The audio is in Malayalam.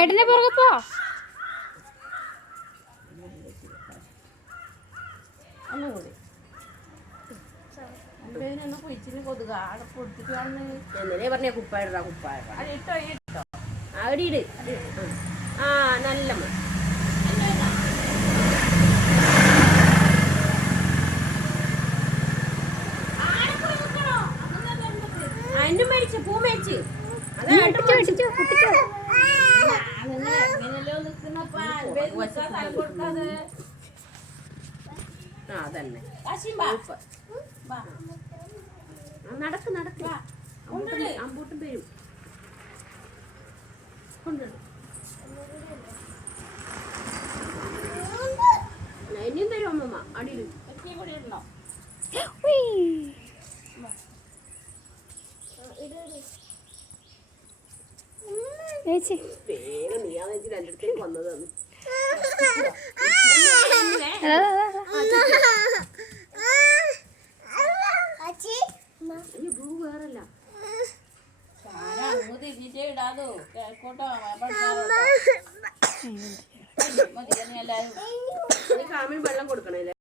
ഏട്ടനെ പുറകെ പോ. ഒന്നുകൂടി കുഴിച്ചിന് കൊതുക അവിടെ പൊടിച്ചിട്ട് എന്നേ പറഞ്ഞ കുപ്പായിടാ കുപ്പായിടാ ഇട്ടോ ഇട്ടോ അവിടെ ഇട്. ആ നല്ല അതിന് മേടിച്ച പൂ മേടിച്ച് അതന്നെ നടക്ക് നടക്ക അമ്പൂട്ടും വരും ഇനിയും തരും അമ്മമ്മ അടിയിൽ കൂടി ഇടണോ വേഗം നീയാന്ന് വെച്ചിട്ട് എൻ്റെ അടുത്തേക്ക് വന്നതാണ്. ബ്ലൂ വേറല്ല തിരിഞ്ഞിട്ടേ ഇടാതോ കേൾക്കോട്ടോ കാമിൽ വെള്ളം കൊടുക്കണല്ലേ.